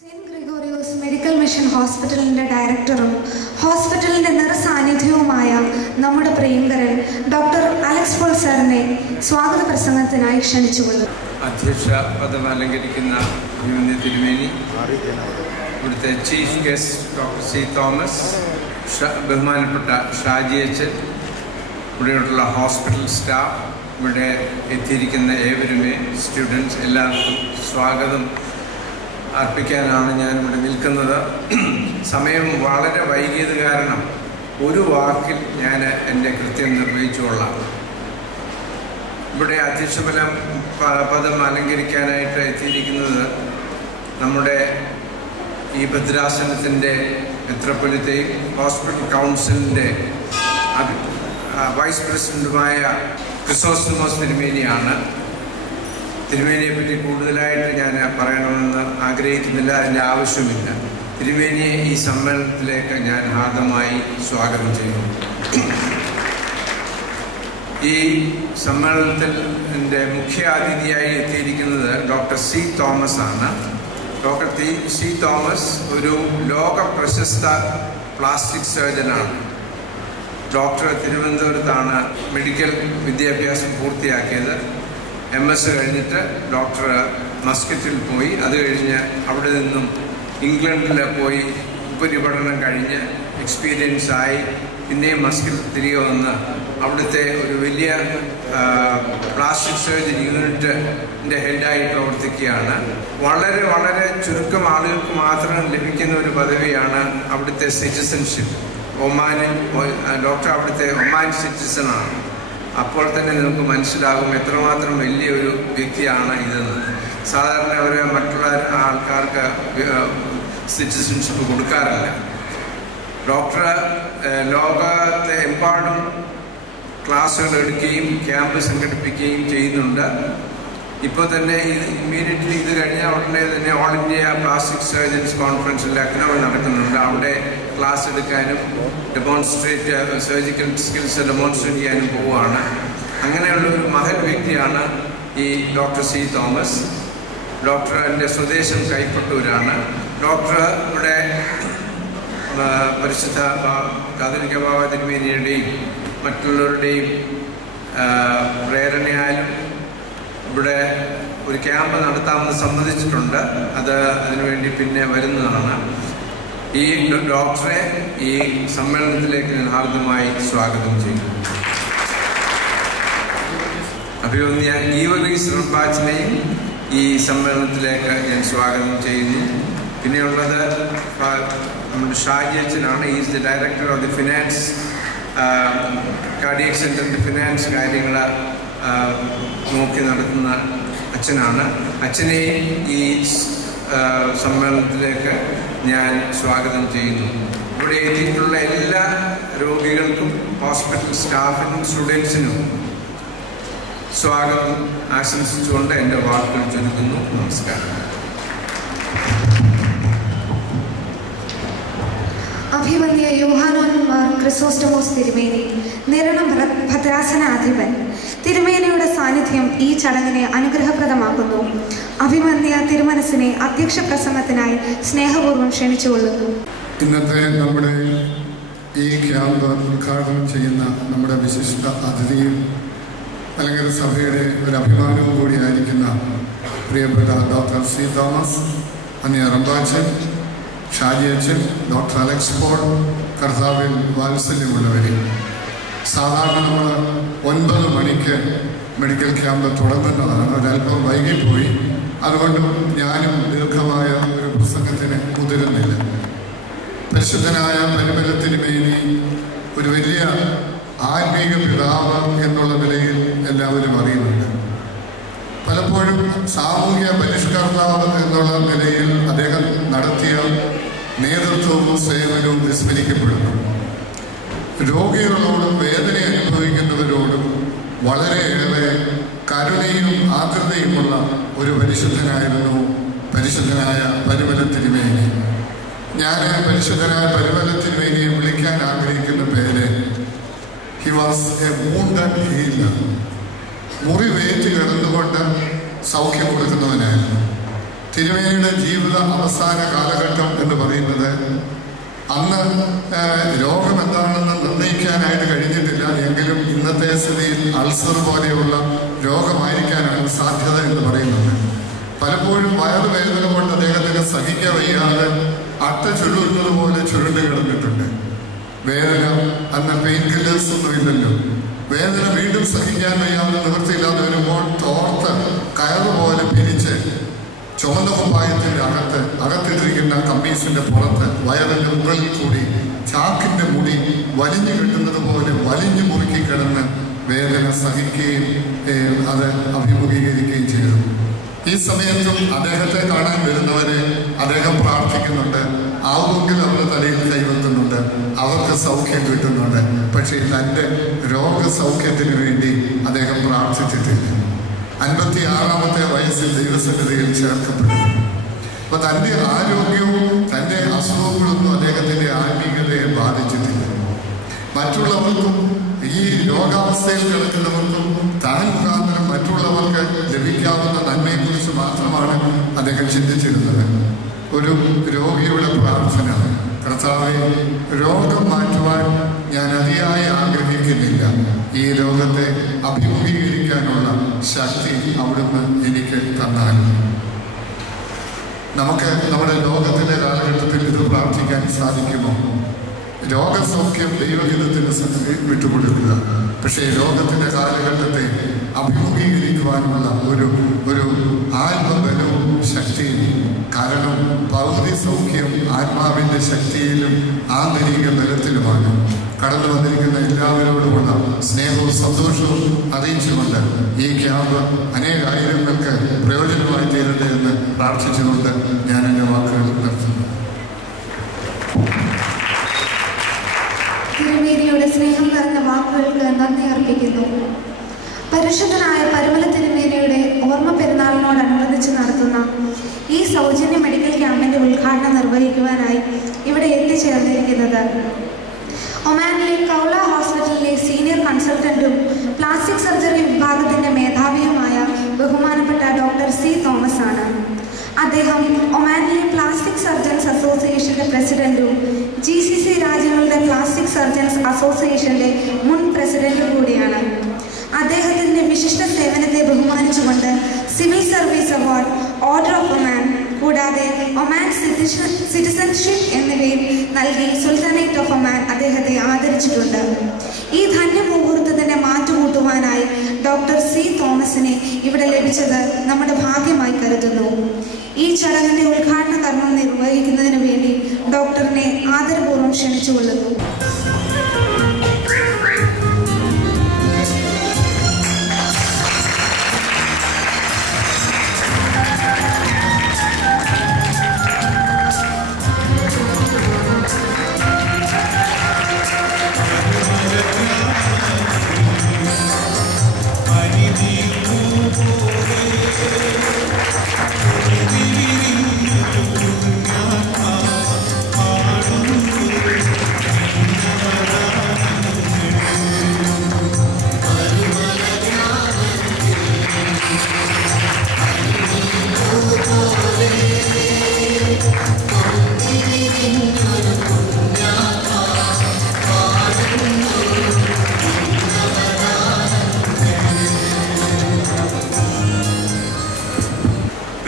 Saint Gregorios medical mission ഹോസ്പിറ്റലിന്റെ ഡയറക്ടറും ഹോസ്പിറ്റലിന്റെ നിറസാന്നിധ്യവുമായ നമ്മുടെ പ്രിയങ്കരൻ ഡോക്ടർ അലക്സ് പോൾ സാറിനെ സ്വാഗത പ്രസംഗത്തിനായി ക്ഷണിച്ചുകൊള്ളുന്നു. അധ്യക്ഷ പദം അലങ്കരിക്കുന്ന തിരുമേനി, ഇവിടുത്തെ chief guest doctor C Thomas, ബഹുമാനപ്പെട്ട ഷാജി അച്ഛൻ, ഇവിടെയുള്ള ഹോസ്പിറ്റൽ സ്റ്റാഫ്, ഇവിടെ എത്തിയിരിക്കുന്ന ഏവരുമേ, സ്റ്റുഡൻസ്, എല്ലാവർക്കും സ്വാഗതം അർപ്പിക്കാനാണ് ഞാൻ ഇവിടെ നിൽക്കുന്നത്. സമയം വളരെ വൈകിയത് കാരണം ഒരു വാക്കിൽ ഞാൻ എൻ്റെ കൃത്യം നിർവഹിച്ചുകൊള്ളാം. ഇവിടെ അധ്യക്ഷ പദം അലങ്കരിക്കാനായിട്ട് എത്തിയിരിക്കുന്നത് നമ്മുടെ ഈ ഭദ്രാസനത്തിൻ്റെ മെത്രാപ്പൊലീത്തയും ഹോസ്പിറ്റൽ കൗൺസിലിൻ്റെ വൈസ് പ്രസിഡൻറ്റുമായ ക്രിസോസ്റ്റമോസ് തിരുമേനിയാണ്. തിരുമേനിയെ പറ്റി കൂടുതലായിട്ട് ഞാൻ പറയണമെന്ന് ആഗ്രഹിക്കുന്നില്ല, അതിൻ്റെ ആവശ്യമില്ല. തിരുമേനിയെ ഈ സമ്മേളനത്തിലേക്ക് ഞാൻ ഹാർദമായി സ്വാഗതം ചെയ്യുന്നു. ഈ സമ്മേളനത്തിൽ എൻ്റെ മുഖ്യ അതിഥിയായി എത്തിയിരിക്കുന്നത് ഡോക്ടർ സി തോമസ് ആണ്. ഡോക്ടർ സി തോമസ് ഒരു ലോക പ്രശസ്ത പ്ലാസ്റ്റിക് സർജനാണ്. ഡോക്ടർ തിരുവനന്തപുരത്താണ് മെഡിക്കൽ വിദ്യാഭ്യാസം പൂർത്തിയാക്കിയത്. MS കഴിഞ്ഞിട്ട് ഡോക്ടർ മസ്കറ്റിൽ പോയി. അത് കഴിഞ്ഞ് അവിടെ നിന്നും ഇംഗ്ലണ്ടിൽ പോയി ഉപരിപഠനം കഴിഞ്ഞ് എക്സ്പീരിയൻസായി പിന്നെയും മസ്കറ്റിൽ തിരികെ വന്ന് അവിടുത്തെ ഒരു വലിയ പ്ലാസ്റ്റിക് സർജറി യൂണിറ്റിൻ്റെ ഹെഡായി പ്രവർത്തിക്കുകയാണ്. വളരെ വളരെ ചുരുക്കം ആളുകൾക്ക് മാത്രം ലഭിക്കുന്ന ഒരു പദവിയാണ് അവിടുത്തെ സിറ്റിസൺഷിപ്പ്. ഡോക്ടർ അവിടുത്തെ ഒമാൻ സിറ്റിസണാണ്. അപ്പോൾ തന്നെ നമുക്ക് മനസ്സിലാകും എത്രമാത്രം വലിയൊരു വ്യക്തിയാണ് ഇതെന്ന്. സാധാരണ അവരെ മറ്റുള്ള ആൾക്കാർക്ക് സിറ്റിസൺഷിപ്പ് കൊടുക്കാറില്ല. ഡോക്ടർ ലോകത്തെ എമ്പാടും ക്ലാസ്സുകൾ എടുക്കുകയും ക്യാമ്പ് സംഘടിപ്പിക്കുകയും ചെയ്യുന്നുണ്ട്. ഇപ്പോൾ തന്നെ ഇമ്മീഡിയറ്റ്ലി ഇത് കഴിഞ്ഞാൽ ഉടനെ തന്നെ all India plastic surgeons conference ലക്നൌവിൽ നടക്കുന്നുണ്ട്. അവിടെ ക്ലാസ് എടുക്കാനും സർജിക്കൽ സ്കിൽസ് ഡെമോൺസ്ട്രേറ്റ് ചെയ്യാനും പോവുകയാണ്. അങ്ങനെയുള്ളൊരു മഹൽ വ്യക്തിയാണ് ഈ ഡോക്ടർ സി തോമസ്. ഡോക്ടർ എൻ്റെ സ്വദേശം കൈപ്പട്ടൂരാണ്. ഡോക്ടർ ഇവിടെ പരിശുദ്ധ കാതോലിക്ക ബാബ തിരുമേനിയുടെയും മറ്റുള്ളവരുടെയും പ്രേരണയാലും ഇവിടെ ഒരു ക്യാമ്പ് നടത്താമെന്ന് സമ്മതിച്ചിട്ടുണ്ട്. അതിനുവേണ്ടി പിന്നെ വരുന്നതാണ്. ഈ ഡോക്ടറെ ഈ സമ്മേളനത്തിലേക്ക് ഞാൻ ഹാർദമായി സ്വാഗതം ചെയ്യുന്നു. അഭിവന്യ ഗീവർഗീസ് റംബാച്ചിനെയും ഈ സമ്മേളനത്തിലേക്ക് ഞാൻ സ്വാഗതം ചെയ്യുന്നു. പിന്നെയുള്ളത് നമ്മുടെ ഷാജി അച്ഛനാണ്. Is the director of the finance cardiac സെൻ്ററിൻ്റെ ഫിനാൻസ് കാര്യങ്ങൾ നോക്കി നടത്തുന്ന അച്ഛനാണ്. അച്ഛനെയും ഈ സമ്മേളനത്തിലേക്ക് ഞാൻ സ്വാഗതം ചെയ്യുന്നു. ഇവിടെ എത്തിയിട്ടുള്ള എല്ലാ രോഗികൾക്കും ഹോസ്പിറ്റൽ സ്റ്റാഫിനും സ്റ്റുഡൻസിനും സ്വാഗതം ആശംസിച്ചുകൊണ്ട് എൻ്റെ വാക്കുകൾ ചുരുക്കുന്നു. നമസ്കാരം. അഭിവന്യ യോഹാനോൻ മാർ ക്രിസോസ്റ്റമോസ് തിരുമേനി, നിരണം ഭദ്രാസനാധിപൻ, തിരുമേനിയുടെ സാന്നിധ്യം ഈ ചടങ്ങിനെ അനുഗ്രഹപ്രദമാക്കുന്നു. അഭിമന്യ തിരുമനസിനെ അധ്യക്ഷ പ്രസംഗത്തിനായി സ്നേഹപൂർവ്വം ക്ഷണിച്ചുകൊള്ളുന്നു. ഇന്നത്തെ നമ്മുടെ ഈ ക്യാമ്പ് ഉദ്ഘാടനം ചെയ്യുന്ന നമ്മുടെ വിശിഷ്ട അതിഥിയും അലങ്കര സഭയുടെ ഒരു അഭിമാനവും കൂടിയായിരിക്കുന്ന പ്രിയപ്പെട്ട ഡോക്ടർ സി തോമസ്, അന്യ റംബാച്ചൻ, ഷാജി അച്ഛൻ, ഡോക്ടർ അലക്സ് പോൾ, കർത്താവിൽ വാത്സല്യമുള്ളവരെ, സാധാരണ നമ്മൾ 9 മണിക്ക് മെഡിക്കൽ ക്യാമ്പ് തുടങ്ങുന്നതാണ്. ഒരല്പം വൈകിപ്പോയി. അതുകൊണ്ട് ഞാനും ദീർഘമായ ഒരു പ്രസംഗത്തിന് മുതിരുന്നില്ല. പരിശുദ്ധനായ പരിമല തിരുമേനി ഒരു വലിയ ആത്മീക പിതാവ് എന്നുള്ള നിലയിൽ എല്ലാവരും അറിയുന്നുണ്ട്. പലപ്പോഴും സാമൂഹ്യ പരിഷ്കർത്താവ് എന്നുള്ള നിലയിൽ അദ്ദേഹം നടത്തിയ നേതൃത്വവും സേവനവും വിസ്മരിക്കപ്പെടുന്നു. രോഗികളോടും വേദന അനുഭവിക്കുന്നവരോടും വളരെയേറെ കരുണയും ആർദ്രതയുമുള്ള ഒരു പരിശുദ്ധനായിരുന്നു പരിശുദ്ധനായ പരിമല തിരുമേനി. ഞാൻ പരിശുദ്ധനായ പരിമല തിരുമേനിയെ വിളിക്കാൻ ആഗ്രഹിക്കുന്ന പേര് he was a wounded healer. മുറിവേറ്റ് കിടന്നുകൊണ്ട് സൗഖ്യം കൊടുക്കുന്നവനായിരുന്നു. തിരുമേനിയുടെ ജീവിത അവസാന കാലഘട്ടം എന്ന് പറയുന്നത് അന്ന് രോഗം എന്താണെന്ന് നിർണ്ണയിക്കാനായിട്ട് കഴിഞ്ഞിട്ടില്ല. എങ്കിലും ഇന്നത്തെ സ്ഥിതിയിൽ അൾസർ പോലെയുള്ള രോഗമായിരിക്കാനാണ് സാധ്യത എന്ന് പറയുന്നത്. പലപ്പോഴും വയറുവേദന കൊണ്ട് അദ്ദേഹത്തിന് സഹിക്കാൻ വയ്യാതെ അട്ട ചുരുളുന്നത് പോലെ ചുരുണ്ട് കിടന്നിട്ടുണ്ട്. വേദന അന്ന് പെയിൻ കില്ലേഴ്സ് ഒന്നും ഇല്ലല്ലോ. വേദന വീണ്ടും സഹിക്കാൻ വയ്യാതെ നിവൃത്തിയില്ലാതെ വരുമ്പോൾ തോർത്ത് കയറുപോലെ പിരിച്ച് ചുവന്ന കുപ്പായത്തിന്റെ അകത്തിട്ടിരിക്കുന്ന കമ്മീസിന്റെ പുറത്ത് വയറിന്റെ മുകളിൽ കൂടി ചാക്കിന്റെ മുടി വലിഞ്ഞു കിട്ടുന്നത് പോലെ വലിഞ്ഞു മുറുക്കി കിടന്ന് വേദന സഹിക്കുകയും അത് അഭിമുഖീകരിക്കുകയും ചെയ്തു. ഈ സമയത്തും അദ്ദേഹത്തെ കാണാൻ വരുന്നവരെ അദ്ദേഹം പ്രാർത്ഥിക്കുന്നുണ്ട്. ആവുമെങ്കിൽ അവരുടെ തലയിൽ കൈവെക്കുന്നുണ്ട്, അവർക്ക് സൗഖ്യം കിട്ടുന്നുണ്ട്. പക്ഷേ തൻ്റെ രോഗസൗഖ്യത്തിന് വേണ്ടി അദ്ദേഹം പ്രാർത്ഥിച്ചിട്ടില്ല. 56-ാമത്തെ വയസ്സിൽ ദൈവസന്നിധിയിൽ ചേർക്കപ്പെട്ടു. അപ്പൊ തൻ്റെ ആരോഗ്യവും തൻ്റെ അസുഖങ്ങളൊന്നും അദ്ദേഹത്തിൻ്റെ ആത്മീയതയെ ബാധിച്ചിട്ടില്ല. മറ്റുള്ളവർക്കും ഈ രോഗാവസ്ഥയിൽ കിടക്കുന്നവർക്കും താൻ മുഖാന്തരം മറ്റുള്ളവർക്ക് ലഭിക്കാവുന്ന നന്മയെക്കുറിച്ച് മാത്രമാണ് അദ്ദേഹം ചിന്തിച്ചിരുന്നത്. ഒരു രോഗിയുടെ പ്രാർത്ഥന, കർത്താവേ, രോഗം മാറ്റുവാൻ ഞാൻ അതിയായി ആഗ്രഹിക്കുന്നില്ല, ഈ രോഗത്തെ അഭിമുഖീകരിക്കാനുള്ള ശക്തി അവിടുന്ന് എനിക്ക് തന്നാൽ. നമുക്ക് നമ്മുടെ ലോകത്തിന്റെ കാലഘട്ടത്തിൽ ഇത് പ്രാർത്ഥിക്കാൻ സാധിക്കുമോ? രോഗസൗഖ്യം ദൈവഹിതത്തിന് സന്നിധിയിൽ വിട്ടുകൊടുക്കുക. പക്ഷേ ലോകത്തിന്റെ കാലഘട്ടത്തെ അഭിമുഖീകരിക്കുവാനുള്ള ഒരു ആത്മബലവും ശക്തിയും, കാരണം പകുതി സൗഖ്യം ആത്മാവിന്റെ ശക്തിയിലും ആന്തരിക ബലത്തിലുമാണ്. കടന്നു വന്നിരിക്കുന്ന എല്ലാവരോടുമുള്ള സ്നേഹവും സന്തോഷവും അറിയിച്ചുകൊണ്ട് ഈ ക്യാമ്പ് അനേകായിരങ്ങൾക്ക് പ്രയോജനമായി തീരട്ടെ എന്ന് പ്രാർത്ഥിച്ചുകൊണ്ട് ഞാൻ എൻ്റെ വാക്കുകൾ നിർത്തുന്നു. തിരുമേനിയുടെ സ്നേഹം നിറഞ്ഞ വാക്കുകൾക്ക് നന്ദി അർപ്പിക്കുന്നു. പരിശുദ്ധനായ പരിമല തിരുമേനിയുടെ ഓർമ്മ പെരുന്നാളിനോടനുബന്ധിച്ച് നടത്തുന്ന ഈ സൗജന്യ മെഡിക്കൽ ക്യാമ്പിന്റെ ഉദ്ഘാടനം നിർവഹിക്കുവാനായി ഇവിടെ എത്തിച്ചേർന്നിരിക്കുന്നത് ഒമാനിലെ കൗല ഹോസ്പിറ്റലിലെ സീനിയർ കൺസൾട്ടന്റും പ്ലാസ്റ്റിക് സർജറി വിഭാഗത്തിന്റെ മേധാവിയുമായ ബഹുമാനപ്പെട്ട ഡോക്ടർ സി തോമസ് ആണ്. അദ്ദേഹം ഒമാനിലെ പ്ലാസ്റ്റിക് സർജൻസ് അസോസിയേഷന്റെ പ്രസിഡന്റും GCC രാജ്യങ്ങളുടെ പ്ലാസ്റ്റിക് സർജൻസ് അസോസിയേഷന്റെ മുൻ പ്രസിഡന്റും കൂടിയാണ്. അദ്ദേഹത്തിന്റെ വിശിഷ്ട സേവനത്തെ ബഹുമാനിച്ചുകൊണ്ട് civil service award, order of Oman, കൂടാതെ ഒമാൻ സിറ്റിസൺഷിപ്പ് എന്നിവയും നൽകി സുൽത്താനേറ്റ് ഓഫ് ഒമാൻ അദ്ദേഹത്തെ ആദരിച്ചിട്ടുണ്ട്. ഈ ധന്യമുഹൂർത്തത്തിന്റെ മാറ്റുകൂട്ടുവാനായി ഡോക്ടർ സി തോമസിനെ ഇവിടെ ലഭിച്ചത് നമ്മുടെ ഭാഗ്യമായി കരുതുന്നു. ഈ ചടങ്ങിന്റെ ഉദ്ഘാടന കർമ്മം നിർവഹിക്കുന്നതിന് വേണ്ടി ഡോക്ടറിനെ ആദരപൂർവ്വം ക്ഷണിച്ചുകൊള്ളുന്നു.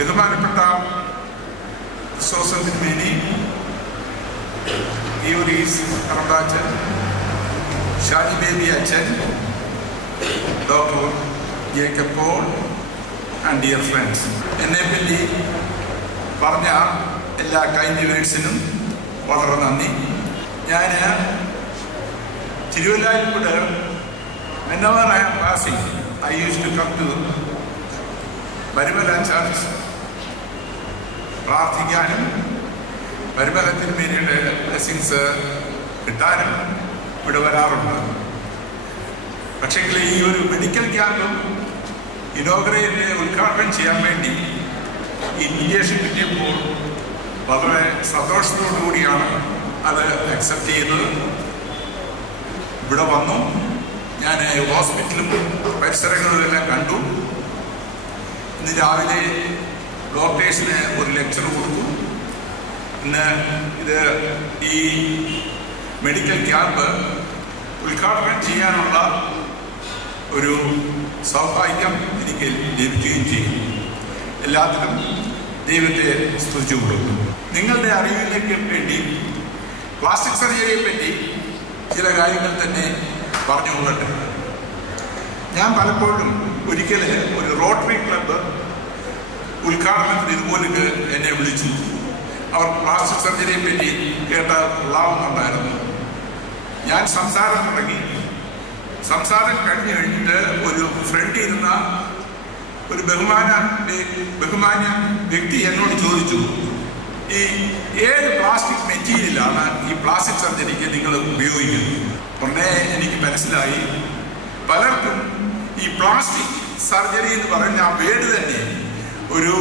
ബഹുമാനപ്പെട്ട സോസൻ തിരുമേനി, ഗീവർഗീസ് കറമ്പാച്ചൻ, ഷാജി ബേബി അച്ഛൻ, doctor Jacob Paul and dear friends, എന്നെപ്പറ്റി പറഞ്ഞ എല്ലാ കൈൻഡ് വേർഡ്സിനും വളരെ നന്ദി. ഞാൻ തിരുവല്ലായിൽ കൂടെ whenever I am passing, I used to come to Parumala church പ്രാർത്ഥിക്കാനും പരിമല തിരുമേനിയുടെ ബ്ലെസ്സിങ്സ് കിട്ടാനും ഇവിടെ വരാറുണ്ട്. പക്ഷേങ്കിൽ ഈ ഒരു മെഡിക്കൽ ക്യാമ്പും ഇനോഗ്രേറ്റ് ഉദ്ഘാടനം ചെയ്യാൻ വേണ്ടി ഇൻവിറ്റേഷൻ കിട്ടിയപ്പോൾ വളരെ സന്തോഷത്തോടു കൂടിയാണ് അത് അക്സെപ്റ്റ് ചെയ്തത്. ഇവിടെ വന്നു. ഞാൻ ഹോസ്പിറ്റലും പരിസരങ്ങളിലെല്ലാം കണ്ടു. ഇന്ന് രാവിലെ ഡോക്ടേഴ്സിന് ഒരു ലെക്ചർ കൊടുത്തു. ഇന്ന് ഈ മെഡിക്കൽ ക്യാമ്പ് ഉദ്ഘാടനം ചെയ്യാനുള്ള ഒരു സൗഭാഗ്യം എനിക്ക് ലഭിക്കുകയും ചെയ്യും. എല്ലാത്തിനും ദൈവത്തെ സ്തുതിച്ചു കൊടുക്കുന്നു. നിങ്ങളുടെ അറിവിലേക്ക് വേണ്ടി പ്ലാസ്റ്റിക് സർജറിയെ പറ്റി ചില കാര്യങ്ങൾ തന്നെ പറഞ്ഞുകൊള്ളട്ടെ. ഞാൻ പലപ്പോഴും ഒരിക്കൽ ഒരു റോട്ടറി ക്ലബ്ബ് ഉദ്ഘാടനത്തിന് ഇതുപോലെ എന്നെ വിളിച്ചു. അവർ പ്ലാസ്റ്റിക് സർജറിയെ പറ്റി കേട്ടാൽ കൊള്ളാവുന്നുണ്ടായിരുന്നു. ഞാൻ സംസാരം തുടങ്ങി. സംസാരം കഴിഞ്ഞിട്ട് ഒരു ഫ്രണ്ടിൽ ഇരുന്ന ഒരു ബഹുമാന്യ വ്യക്തി എന്നോട് ചോദിച്ചു, ഈ ഏത് പ്ലാസ്റ്റിക് മെറ്റീരിയലാണ് ഈ പ്ലാസ്റ്റിക് സർജറിക്ക് നിങ്ങൾ ഉപയോഗിക്കുന്നത്? ഉടനെ എനിക്ക് മനസ്സിലായി, പലർക്കും ഈ പ്ലാസ്റ്റിക് സർജറി എന്ന് പറഞ്ഞ ആ വേർഡ് തന്നെ ഒരു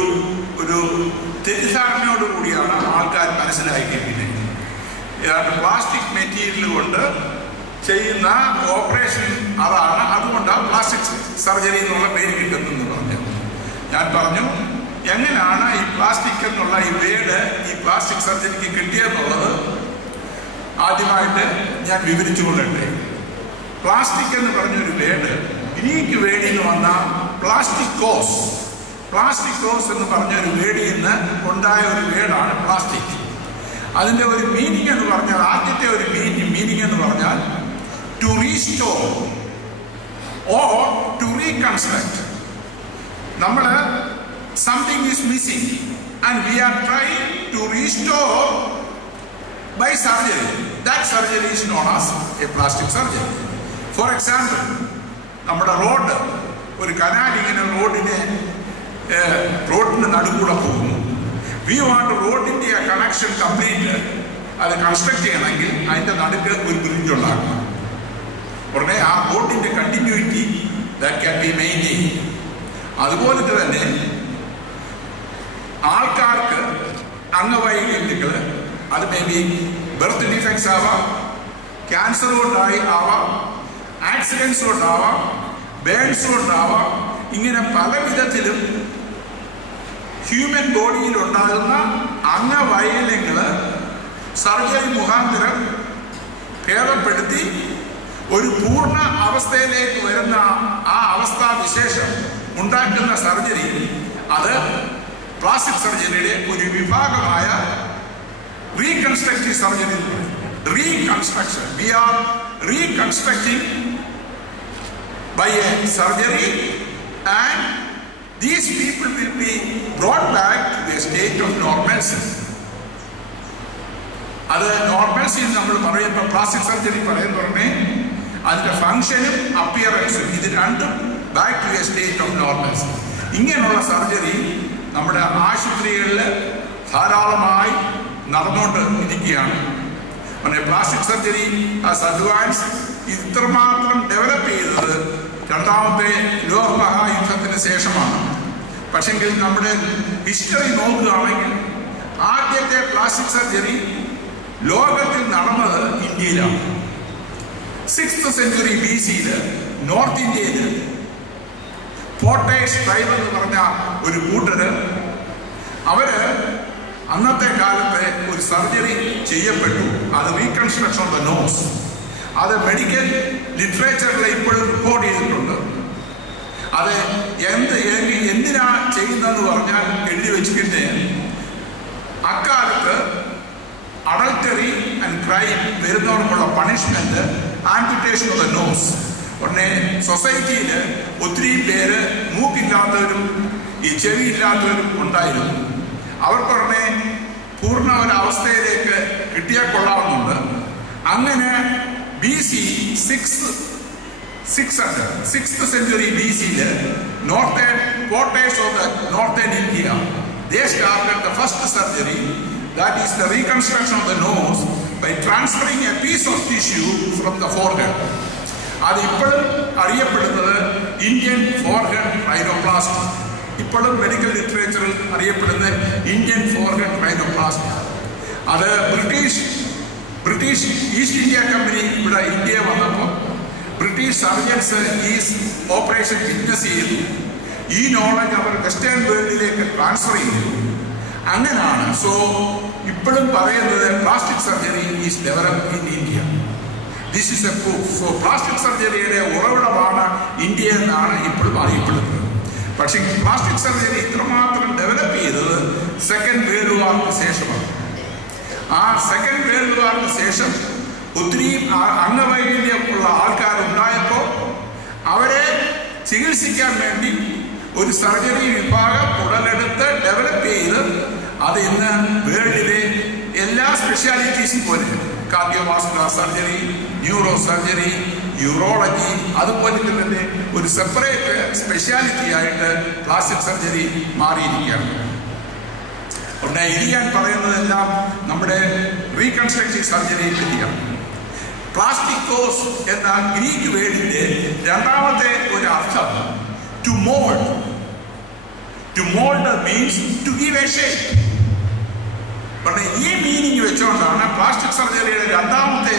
തെറ്റിദ്ധാരണയോട് കൂടിയാണ് ആൾക്കാർ മനസ്സിലാക്കിയിരിക്കുന്നത്. പ്ലാസ്റ്റിക് മെറ്റീരിയൽ കൊണ്ട് ചെയ്യുന്ന ഓപ്പറേഷൻ അതാണ്, അതുകൊണ്ടാണ് പ്ലാസ്റ്റിക് സർജറി എന്നുള്ള പേര് കിട്ടുന്നെന്ന് പറഞ്ഞു. ഞാൻ പറഞ്ഞു, എങ്ങനെയാണ് ഈ പ്ലാസ്റ്റിക് എന്നുള്ള ഈ വേർഡ് ഈ പ്ലാസ്റ്റിക് സർജറിക്ക് കിട്ടിയെന്നുള്ളത് ആദ്യമായിട്ട് ഞാൻ വിവരിച്ചു കൊള്ളട്ടെ. പ്ലാസ്റ്റിക് എന്ന് പറഞ്ഞൊരു വേർഡ് ഗ്രീക്ക് വേർഡിൽ നിന്ന് വന്ന പ്ലാസ്റ്റിക്കോസ് എന്ന് പറഞ്ഞൊരു വേർഡിൽ നിന്ന് ഉണ്ടായ ഒരു വേർഡാണ് പ്ലാസ്റ്റിക്. അതിൻ്റെ ഒരു മീനിങ് എന്ന് പറഞ്ഞാൽ, ആദ്യത്തെ ഒരു മീനിങ് എന്ന് പറഞ്ഞാൽ to restore or to reconstruct. നമ്മൾ something is missing and we are trying to restore by surgery. That surgery is known as a plastic surgery. For example, നമ്മുടെ റോഡ്, ഒരു കനാൽ ഇങ്ങനെ റോഡിന് നടുക്കൂടെ പോകുന്നു. വി വാണ്ട് റോഡിന്റെ ആ കണക്ഷൻ കംപ്ലീറ്റ് അത് construct ചെയ്യണമെങ്കിൽ അതിന്റെ നടുക്ക് ഒരു ബ്രിഡ്ജ് ഉണ്ടാക്കണം. ഉടനെ ആ റോഡിന്റെ continuity that can be maintain. അതുപോലെ തന്നെ ആൾക്കാർക്ക് അംഗവൈകല്യങ്ങൾ, അത് മേ ബി ബർത്ത് ഡിഫക്ട്സ് ആവാം, ക്യാൻസർ കൊണ്ടായി ആവാം, ആക്സിഡൻസ് കൊണ്ടാവാം, ബേൺസ് കൊണ്ടാവാം. ഇങ്ങനെ പല വിധത്തിലും ഹ്യൂമൻ ബോഡിയിൽ ഉണ്ടാകുന്ന അംഗവൈകല്യങ്ങൾ സർജറി മുഖാന്തരം ഭേദപ്പെടുത്തി ഒരു പൂർണ്ണ അവസ്ഥയിലേക്ക് വരുന്ന ആ അവസ്ഥാവിശേഷം ഉണ്ടാക്കുന്ന സർജറി, അത് പ്ലാസ്റ്റിക് സർജറിയുടെ ഒരു വിഭാഗമായ reconstructive surgery. Reconstruction, we are reconstructing by a surgery, and these people will be brought back to their state of normalcy. അത് നോർമൽസി നമ്മൾ പറയുമ്പോൾ പ്ലാസ്റ്റിക് സർജറി പറയുന്നേ അതിന്റെ ഫങ്ഷനും അപ്പിയറൻസും ഇത് രണ്ടും back to a state of normalcy. ഇങ്ങനെയുള്ള സർജറി നമ്മുടെ ആശുപത്രികളിൽ ധാരാളമായി നടന്നുകൊണ്ട് ഇരിക്കുകയാണ്. പ്ലാസ്റ്റിക് സർജറി അഡ്വാൻസ് ഇത്രമാത്രം ഡെവലപ്പ് ചെയ്തത് രണ്ടാമത്തെ ലോക മഹായുദ്ധത്തിന് ശേഷമാണ്. പക്ഷെങ്കിൽ നമ്മുടെ ഹിസ്റ്ററി നോക്കുകയാണെങ്കിൽ ആദ്യത്തെ പ്ലാസ്റ്റിക് സർജറി ലോകത്തിൽ നടന്നത് ഇന്ത്യയിലാണ്. 6th century BC-യിൽ നോർത്ത് ഇന്ത്യയിൽ പോട്ടേഷ് ട്രൈബ് എന്ന് പറഞ്ഞ ഒരു കൂട്ടര് അവര് അന്നത്തെ കാലത്തെ ഒരു സർജറി ചെയ്യപ്പെട്ടു. അത് റീകൺസ്ട്രക്ഷൻ ഓഫ് ദ നോസ്. അത് മെഡിക്കൽ ലിറ്ററേച്ചറിൽ ഇപ്പോഴും റിപ്പോർട്ട് ചെയ്തിട്ടുണ്ട്. അത് എന്തിനാ ചെയ്യുന്നതെന്ന് പറഞ്ഞാൽ എഴുതി വെച്ചിട്ട് അക്കാലത്ത് അഡൾട്ടറി ആൻഡ് ക്രൈം വരുന്നവർക്കുള്ള punishment amputation of the nose. ഉടനെ സൊസൈറ്റിയിൽ ഒത്തിരി പേര് മൂക്കില്ലാത്തവരും ഈ ചെവി ഇല്ലാത്തവരും ഉണ്ടായിരുന്നു. അവർക്കുടനെ പൂർണ്ണ ഒരവസ്ഥയിലേക്ക് കിട്ടിയാൽ കൊള്ളാവുന്നുണ്ട്. അങ്ങനെ BC 6th century BC-യിൽ northern portage of the northern India, they started the first surgery, that is the reconstruction of the nose by transferring a piece of tissue from the forehead. അത് ഇപ്പോഴും അറിയപ്പെടുന്നത് ഇന്ത്യൻ ഫോർഹെഡ് റൈനോപ്ലാസ്റ്റി. ഇപ്പോഴും medical ലിറ്ററേച്ചറിൽ അറിയപ്പെടുന്ന Indian forehead rhinoplasty. അത് British East India company ഇവിടെ ഇന്ത്യയിൽ വന്നപ്പോൾ ബ്രിട്ടീഷ് സർജൻസ് ഈ ഓപ്പറേഷൻ വിറ്റ്നസ് ചെയ്തു. ഈ നോളജ് അവർ വെസ്റ്റേൺ വേൾഡിലേക്ക് ട്രാൻസ്ഫർ ചെയ്തു. അങ്ങനെയാണ്. സോ ഇപ്പോഴും പറയുന്നത് plastic surgery is developed in India. This is a proof. So plastic സർജറിയുടെ ഉറവിടമാണ് ഇന്ത്യ എന്നാണ് ഇപ്പോഴും അറിയപ്പെടുന്നത്. പക്ഷേ പ്ലാസ്റ്റിക് സർജറി ഇത്രമാത്രം ഡെവലപ്പ് ചെയ്തത് സെക്കൻഡ് വേൾഡ് വാറിന് ശേഷമാണ്. ആ സെക്കൻഡ് വേൾഡ് വാറിന് ശേഷം ഒത്തിരി അംഗവൈകല്യമുള്ള ആൾക്കാരുണ്ടായപ്പോൾ അവരെ ചികിത്സിക്കാൻ വേണ്ടി ഒരു സർജറി വിഭാഗം ഉടലെടുത്ത് ഡെവലപ്പ് ചെയ്ത് അത് ഇന്ന് വേൾഡിലെ എല്ലാ സ്പെഷ്യാലിറ്റീസും പോലെ cardiovascular surgery, neuro surgery, urology, അതുപോലെ തന്നെ ഒരു സെപ്പറേറ്റ് സ്പെഷ്യാലിറ്റി ആയിട്ട് പ്ലാസ്റ്റിക് സർജറി മാറിയിരിക്കുകയാണ്. ഉടനെ ഇനി ഞാൻ പറയുന്നതെല്ലാം നമ്മുടെ റീകൺസ്ട്രക്റ്റീവ് സർജറിയെ പറ്റിയാണ്. പ്ലാസ്റ്റിക്കോസ് എന്ന ഗ്രീക്ക് വേർഡിന്റെ രണ്ടാമത്തെ ഒരു അർത്ഥം to mould. To mould means to give a shape. പക്ഷേ ഈ മീനിങ് വെച്ചുകൊണ്ടാണ് പ്ലാസ്റ്റിക് സർജറിയുടെ രണ്ടാമത്തെ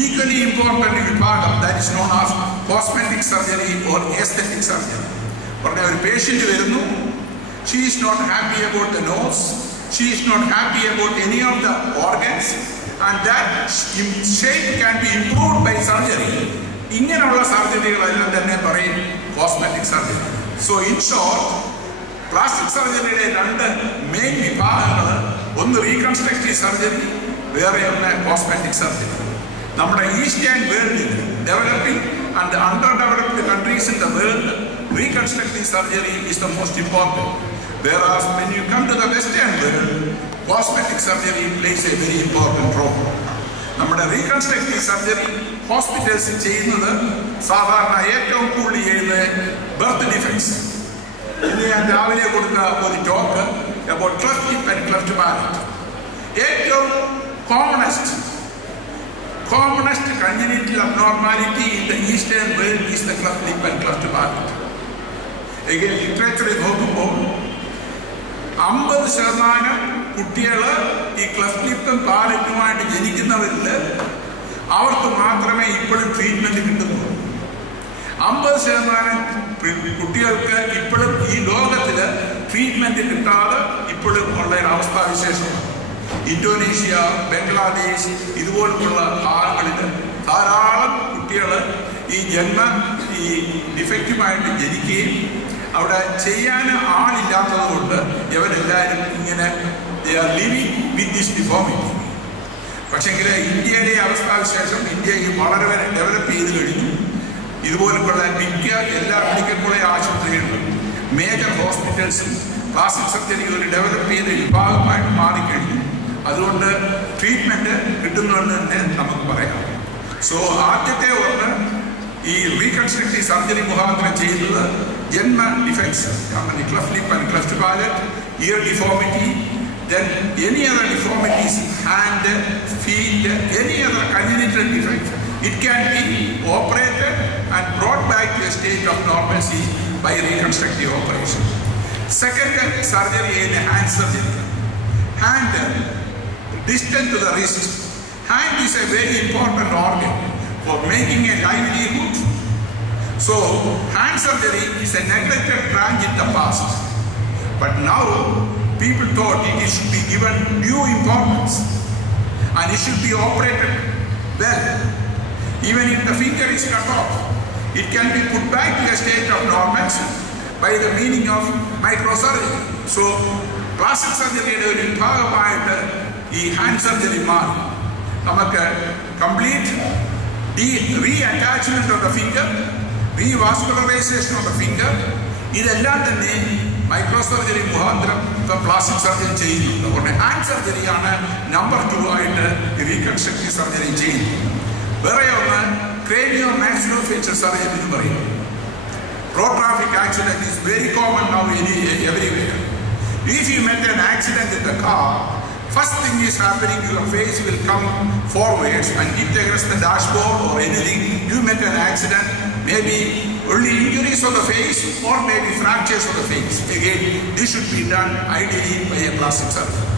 ഈക്വലി ഇമ്പോർട്ടന്റ് വിഭാഗം, that is known as cosmetic surgery or aesthetic surgery. പറഞ്ഞ ഒരു പേഷ്യന്റ് വരുന്നു, she is not happy about the nose, she is not happy about any of the organs, and that shape can be improved by surgery. ഇങ്ങനെയുള്ള സർജറികളെല്ലാം തന്നെ പറയും cosmetic surgery. So in short, plastic സർജറിയുടെ രണ്ട് main വിഭാഗങ്ങൾ, ഒന്ന് reconstructive surgery, വേറെ ഒന്ന് കോസ്മെറ്റിക് സർജറി. നമ്മുടെ ഈസ്റ്റേൺ വേൾഡിൽ developing and under developed countries in the world, reconstructive surgery is the most important. Whereas when you come to the western world, cosmetic surgery plays a very important role. നമ്മുടെ reconstructive surgery ഹോസ്പിറ്റൽസിൽ ചെയ്യുന്നത് സാധാരണ ഏറ്റവും കൂടുതൽ ചെയ്യുന്നത് birth defects. ഇന്ന് ഞാൻ രാവിലെ കൊടുത്ത ഒരു talk about cleft lip and cleft palate. ഏറ്റവും commonest congenital abnormality in the eastern world is the cleft lip and cleft palate. Again, literature നോക്കുമ്പോൾ 50% കുട്ടികൾ ഈ ക്ലെഫ്റ്റ് ലിപ്പും പാലറ്റുമായിട്ട് ജനിക്കുന്നവരിൽ അവർക്ക് മാത്രമേ ഇപ്പോഴും ട്രീറ്റ്മെന്റ് കിട്ടുന്നുള്ളൂ. 50% കുട്ടികൾക്ക് ഇപ്പോഴും ഈ ലോകത്തിൽ ട്രീറ്റ്മെന്റ് കിട്ടാതെ ഇപ്പോഴും ഉള്ള അവസ്ഥാവിശേഷമാണ്. ഇന്തോനേഷ്യ, ബംഗ്ലാദേശ് ഇതുപോലുള്ള ഭാഗങ്ങളിൽ ധാരാളം കുട്ടികൾ ഈ ഡിഫക്റ്റീവായിട്ട് ജനിക്കുകയും അവിടെ ചെയ്യാൻ ആളില്ലാത്തത് കൊണ്ട് ഇവരെല്ലാവരും ഇങ്ങനെ ലിവിങ് വിത്ത് ദിസ് ഡിഫോമിറ്റി. പക്ഷെങ്കിൽ ഇന്ത്യയിലെ അവസ്ഥാവിശേഷം ഇന്ത്യ വളരെ ഡെവലപ്പ് ചെയ്ത് കഴിഞ്ഞു. ഇതുപോലുള്ള മിക്ക എല്ലാ മെഡിക്കൽ കോളേജ് ആശുപത്രികളിലും മേജർ ഹോസ്പിറ്റൽസും പ്ലാസ്റ്റിക് സർജറി ഒരു ഡെവലപ്പ് ചെയ്ത വിഭാഗമായിട്ട് മാറിക്കഴിഞ്ഞു. അതുകൊണ്ട് ട്രീറ്റ്മെന്റ് കിട്ടുന്നുവെന്ന് തന്നെ നമുക്ക് പറയാം. സോ ആദ്യത്തെ ഒന്ന് ഈ റീകൺസ്ട്രക്റ്റീവ് സർജറി മുഖാന്തരം ചെയ്യുന്നത് ജന്മ defects, cleft lip and cleft palate, year deformity, then any other deformities, hand, feet, any other congenital defect, it can be operated and brought back to a state of normalcy by reconstructive operation. Second surgery is hand surgery. Hand distant to the wrist. Hand is a very important organ for making a livelihood. So hand surgery is a neglected branch in the past, but now people thought it should be given due importance and it should be operated well. Even if the finger is cut off, it can be put back to a state of normalcy by the meaning of microsurgery. So plastic surgery is a ഭാഗമായിട്ട് ഈ hand surgery മാറി. നമുക്ക് complete reattachment of the finger, revascularisation of the finger, ഇതെല്ലാം തന്നെ micro surgery മുഖാന്തരം ഇപ്പം plastic surgery ചെയ്യുന്നുണ്ട്. അതുകൊണ്ട് ഹാൻഡ് സർജറിയാണ് നമ്പർ 2 ആയിട്ട് റീകൺസ്ട്രക്റ്റീവ് സർജറി ചെയ്യുന്നത്. വേറെ ഒന്ന് ക്രേനിയോ മാക്സിലോഫേഷ്യൽ സർജറി എന്ന് പറയും. Road traffic accident is very common now everywhere. If you met an accident in the car, first thing is happening, your face will come forwards and hit against the dashboard or anything. You met an accident, maybe only injuries on the face or maybe fractures on the face. Again, this should be done ideally by a plastic surgeon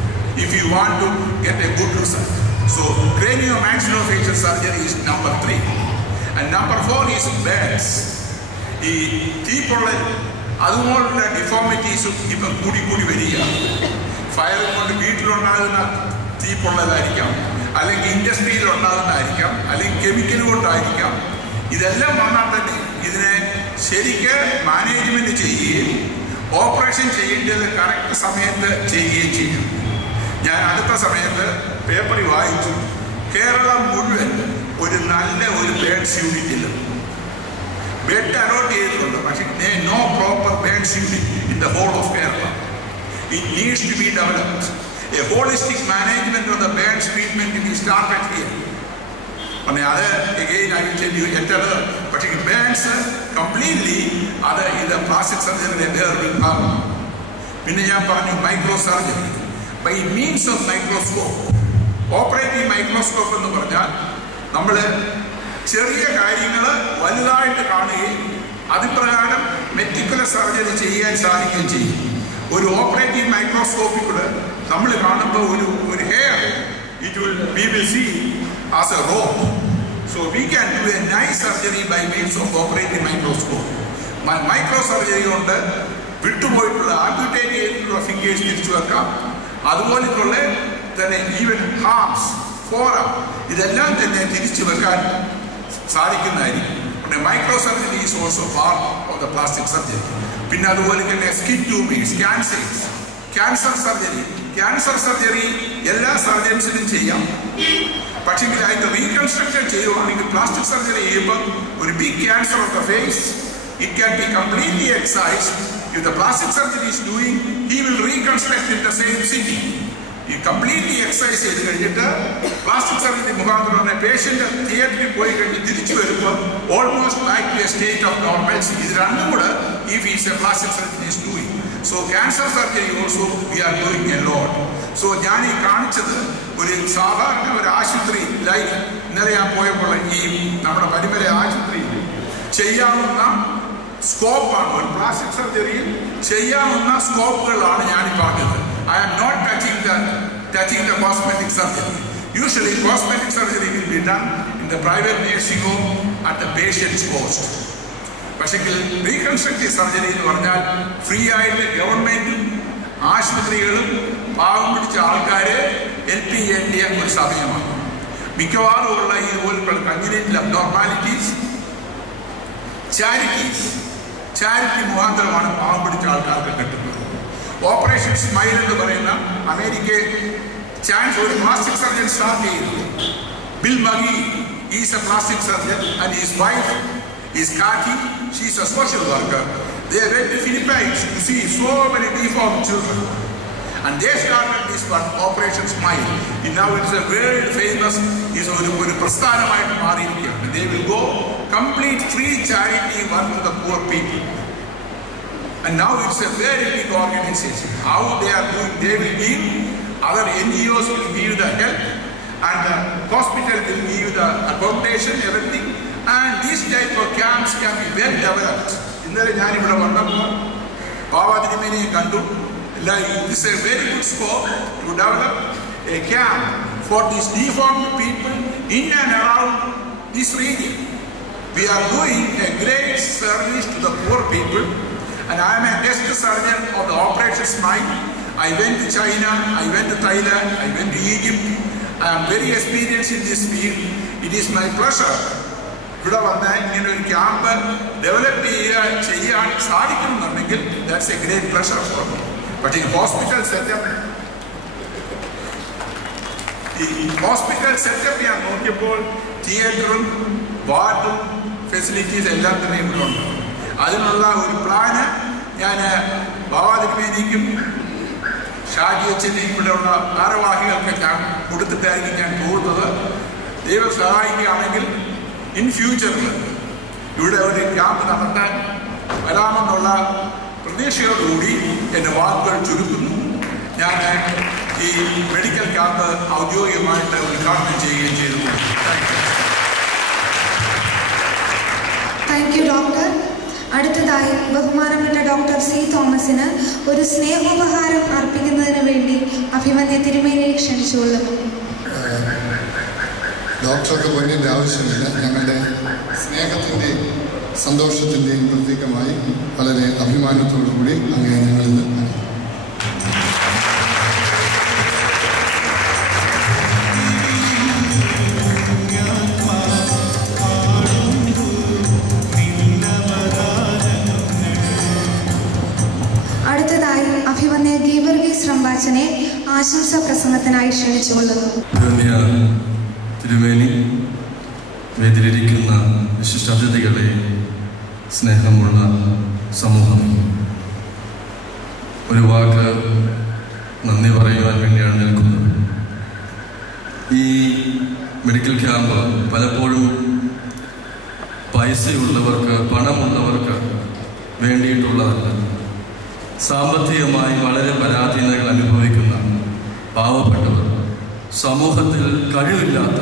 if you want to get a good result. So craniomaxillofacial surgery is number 3. And number 4 is beds. ഈ തീപ്പൊള്ളൽ അതുപോലുള്ള ഡിഫോമിറ്റീസും ഇപ്പം കൂടി വരികയാണ്. Fire കൊണ്ട് വീട്ടിലുണ്ടാകുന്ന തീപ്പൊള്ളലായിരിക്കാം, അല്ലെങ്കിൽ ഇൻഡസ്ട്രിയിൽ ഉണ്ടാകുന്നതായിരിക്കാം, അല്ലെങ്കിൽ chemical കൊണ്ടായിരിക്കാം. ഇതെല്ലാം വന്നാൽ തന്നെ ഇതിനെ ശരിക്ക് മാനേജ്മെന്റ് ചെയ്യുകയും ഓപ്പറേഷൻ ചെയ്യേണ്ടത് കറക്റ്റ് സമയത്ത് ചെയ്യുകയും ചെയ്യും. ഞാൻ അടുത്ത സമയത്ത് പേപ്പറിൽ വായിച്ചു, കേരളം മുഴുവൻ ഒരു നല്ല ബേഡ്സ് യൂണിറ്റില്ല. ബെഡ് അലോട്ട് ചെയ്തിട്ടുണ്ട്, പക്ഷേ no proper beds unit in the whole of Kerala. It needs to be developed. A holistic management of the burns treatment to be started here. And again I will tell you another, but it burns completely other in the plastic surgery there will come. Pinne ഞാൻ പറഞ്ഞു microsurgery by means of microscope. Operating microscope എന്ന് പറഞ്ഞാൽ നമ്മൾ ചെറിയ കാര്യങ്ങൾ വലുതായിട്ട് കാണുകയും അതിപ്രകാരം meticulous surgery ചെയ്യാൻ സാധിക്കുകയും ചെയ്യും. ഒരു ഓപ്പറേറ്റീവ് മൈക്രോസ്കോപ്പിൽ കൂടെ നമ്മൾ കാണുമ്പോൾ ഒരു hair we will see as a rope. So we can do a nice surgery by means of operating microscope. Microsurgery കൊണ്ട് വിട്ടുപോയിട്ടുള്ള ആംപ്യൂട്ടേറ്റ് ചെയ്തിട്ടുള്ള ഫിംഗേഴ്സ് തിരിച്ചു വെക്കാം. അതുപോലെയുള്ള തന്നെ ഈവൻ ഹാംസ്, ഫോറം, ഇതെല്ലാം തന്നെ തിരിച്ചു വെക്കാൻ സാധിക്കുന്നതായിരിക്കും. പിന്നെ microsurgery is also part of the plastic surgery. പിന്നെ അതുപോലെ തന്നെ സ്കിൻ ട്യൂബിങ്സ്, ക്യാൻസർ സർജറി എല്ലാ സർജൻസിനും ചെയ്യാം. പക്ഷേ അതിന്റെ റീകൺസ്ട്രക്ഷൻ ചെയ്യുവാണെങ്കിൽ പ്ലാസ്റ്റിക് സർജറി ചെയ്യുമ്പോൾ ഒരു big cancer of the face, it can be completely excised. If the plastic surgery is doing, he will reconstruct in the same city. He completely excise ചെയ്ത് കഴിഞ്ഞിട്ട് plastic surgery മുഖാന്തരം patient തിയേറ്ററിൽ പോയി കഴിഞ്ഞ് തിരിച്ചു വരുമ്പോൾ almost like A state of normalcy. ഇത് രണ്ടും കൂടെ if he is a plastic surgery is doing. So cancer surgery also we are doing a lot. So ഞാൻ ഈ കാണിച്ചത് ഒരു സാധാരണ ഒരു ആശുപത്രി ലൈക്ക് ഇന്നലെ ഞാൻ പോയപ്പോൾ ഈ നമ്മുടെ പരിമല ആശുപത്രി ചെയ്യാവുന്ന സ്കോപ്പാണ്. ഒരു പ്ലാസ്റ്റിക് സർജറിയിൽ ചെയ്യാവുന്ന സ്കോപ്പുകളാണ് ഞാൻ പറഞ്ഞത്. I am not touching the cosmetic surgery. Usually cosmetic surgery will be done in the private nursing home at the patient's cost. പക്ഷേ റീകൺസ്ട്രക്റ്റീവ് സർജറി എന്ന് പറഞ്ഞാൽ ഫ്രീ ആയിട്ട് ഗവൺമെന്റും ആശുപത്രികളും പാവം പിടിച്ച ആൾക്കാരെ ഹെൽപ്പ് ചെയ്യേണ്ട ഒരു സമയമാണ്. മിക്കവാറും ഉള്ള ഇതുപോലുള്ള കൺജനൈറ്റൽ അബ്നോർമാലിറ്റീസ് ചാരിറ്റി മുഖാന്തരമാണ് പാവം പിടിച്ച ആൾക്കാർക്ക് കിട്ടുന്നത്. ഓപ്പറേഷൻ സ്മൈൽ എന്ന് പറയുന്ന അമേരിക്കയിൽ ചാൻസ് ഒരു പ്ലാസ്റ്റിക് സർജൻ സ്റ്റാർട്ട് ചെയ്തു. Bill Magee is a plastic surgeon and his wife is Kati. She is a social worker. They went to Philippines to see so many deformed children, and they started this one, Operation Smile. And now it's a very famous, is a prasthanamaayittu maariyirukku. They will go complete free charity work to the poor people. And now it's a very big organization. How they are doing, they will give, other NGOs will give the help, and the hospital will give the accommodation, everything. And these type of camps can be well developed. ഇന്നലെ ഞാനിവിടെ വന്നപ്പോൾ ബാബാതിരുമേനിയെ കണ്ടു. This is a very good scope to develop a camp for these deformed people in and around this region. We are doing a great service to the poor people, and I am a guest surgeon of the Operation Smile. I went to China, I went to Thailand, I went to Egypt. I am very experienced in this field. It is my pleasure ഇവിടെ വന്നാൽ ഇങ്ങനെ ഒരു camp develop ചെയ്യാൻ സാധിക്കുന്നുണ്ടെങ്കിൽ that's a great pleasure for me. പക്ഷേ hospital setup ഞാൻ നോക്കിയപ്പോൾ തിയേറ്ററും വാർഡും facilities എല്ലാം തന്നെ ഇവിടെ ഉണ്ട്. അതിനുള്ള ഒരു പ്ലാന് ഞാൻ ബാബാതിരുമേനിക്കും ഷാജി അച്ഛനെയും ഇവിടെയുള്ള ഭാരവാഹികൾക്ക് ഞാൻ കൊടുത്തിട്ടായിരിക്കും ഞാൻ പോകുന്നത്. ദൈവം സഹായിക്കുകയാണെങ്കിൽ ഇൻ ഫ്യൂച്ചറിൽ ഇവിടെ ഒരു ക്യാമ്പ് നടത്താൻ വരാമെന്നുള്ള പ്രതീക്ഷയോടുകൂടി എൻ്റെ വാക്കുകൾ ചുരുക്കുന്നു. ഞാൻ ഈ മെഡിക്കൽ ക്യാമ്പ് ഔദ്യോഗികമായിട്ട് ഉദ്ഘാടനം ചെയ്യുകയും ചെയ്തു. Thank you doctor. അടുത്തതായി ബഹുമാനപ്പെട്ട ഡോക്ടർ സി തോമസിന് ഒരു സ്നേഹോപഹാരം അർപ്പിക്കുന്നതിന് വേണ്ടി അഭിമന്യ തിരുമേനിയെ ക്ഷണിച്ചുകൊള്ളുന്നു. ഡോക്ടർക്ക് വേണ്ടിൻ്റെ ആവശ്യമില്ല. ഞങ്ങളുടെ സ്നേഹത്തിൻ്റെ സന്തോഷത്തിൻ്റെയും പ്രതീകമായി വളരെ അഭിമാനത്തോടുകൂടി അങ്ങേ ഞങ്ങളിൽ അടുത്തതായി അഭിമന്യ ഗീവർഗീസ് റമ്പാച്ചനെ ആശംസാ പ്രസംഗത്തിനായി ക്ഷണിച്ചുകൊള്ളുന്നു. തിരുമേനി, വേദിയിലിരിക്കുന്ന വിശിഷ്ടാതിഥികളെ, സ്നേഹമുള്ള സമൂഹം, ഒരു വാക്ക് നന്ദി പറയുവാൻ വേണ്ടിയാണ് നിൽക്കുന്നത്. ഈ മെഡിക്കൽ ക്യാമ്പ് പലപ്പോഴും പൈസയുള്ളവർക്ക്, പണമുള്ളവർക്ക് വേണ്ടിയിട്ടുള്ളതല്ല. സാമ്പത്തികമായി വളരെ പരാധീനതകൾ അനുഭവിക്കുന്ന പാവപ്പെട്ടവർ, സമൂഹത്തിൽ കഴിവില്ലാത്ത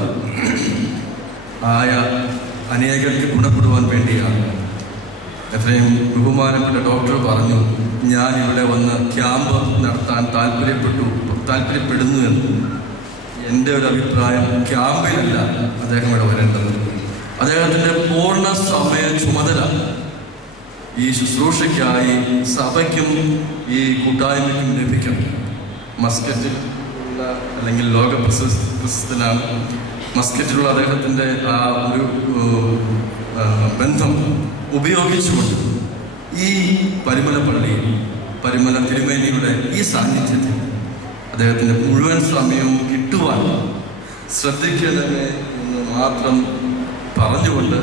ആയ അനേകർക്ക് ഗുണപ്പെടുവാൻ വേണ്ടിയാണ്. എത്രയും ബഹുമാനപ്പെട്ട ഡോക്ടർ പറഞ്ഞു, ഞാൻ ഇവിടെ വന്ന് ക്യാമ്പ് നടത്താൻ താല്പര്യപ്പെടുന്നു എന്ന്. എൻ്റെ ഒരു അഭിപ്രായം, ക്യാമ്പിലല്ല അദ്ദേഹം ഇവിടെ വരേണ്ടത്. അദ്ദേഹത്തിൻ്റെ പൂർണ്ണ സമയ ചുമതല ഈ ശുശ്രൂഷയ്ക്കായി സഭയ്ക്കും ഈ കൂട്ടായ്മയ്ക്കും ലഭിക്കണം. മസ്കറ്റിൽ അല്ലെങ്കിൽ ലോക പ്രശസ്തനാണ്. മസ്കറ്റിലുള്ള അദ്ദേഹത്തിൻ്റെ ആ ഒരു ബന്ധം ഉപയോഗിച്ചുകൊണ്ട് ഈ പരിമല പള്ളിയിൽ, പരിമല തിരുമേനിയുടെ ഈ സാന്നിധ്യത്തിൽ അദ്ദേഹത്തിൻ്റെ മുഴുവൻ സമയവും കിട്ടുവാൻ ശ്രദ്ധിക്കണമേ എന്ന് മാത്രം പറഞ്ഞുകൊണ്ട്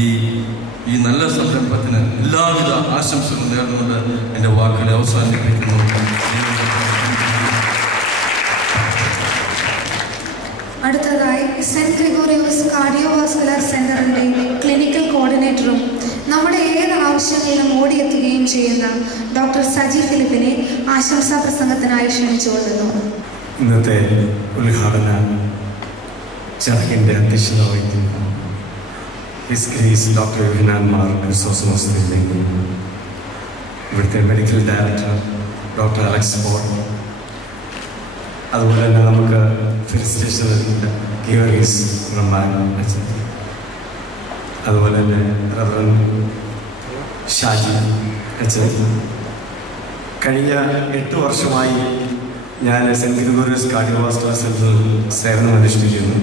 ഈ നല്ല സംരംഭത്തിന് എല്ലാവിധ ആശംസകളും നേർന്നുകൊണ്ട് എൻ്റെ വാക്കുകളെ അവസാനിപ്പിക്കുന്നു. അടുത്തതായി സെന്റ് ഗ്രിഗോറിയോസ് കാർഡിയോവാസ്കുലർ സെന്ററിന്റെ ക്ലിനിക്കൽ കോർഡിനേറ്ററും നമ്മുടെ ഏത് ആവശ്യങ്ങളിലും ഓടിയെത്തുകയും ചെയ്യുന്ന ഡോക്ടർ സജി ഫിലിപ്പിനെ ആശംസാ പ്രസംഗത്തിനായി ക്ഷണിച്ചുകൊള്ളുന്നു. ഇന്നത്തെ ഉദ്ഘാടന ചടങ്ങിൻ്റെ അധ്യക്ഷത വഹിക്കുന്ന ഹിസ് ഗ്രേസ് ഡോക്ടർ യുഹനാൻമാർ ക്രിസോസ്റ്റമോസ് തിരുമേനി, ഇവിടുത്തെ medical director doctor Alex Paul, അതുപോലെ തന്നെ നമുക്ക് ഫെലിസിറ്റേഷൻ ഗീവർഗീസ് റമ്പാൻ അച്ഛൻ, അതുപോലെ തന്നെ റവറൻ ഷാജി അച്ഛൻ. കഴിഞ്ഞ 8 വർഷമായി ഞാൻ സെൻറ്റ് ഗ്രിഗോറിയോസ് കാർഡിയോവാസ്കുലർ സെൻ്ററിൽ സേവനമനുഷ്ഠിക്കുന്നു.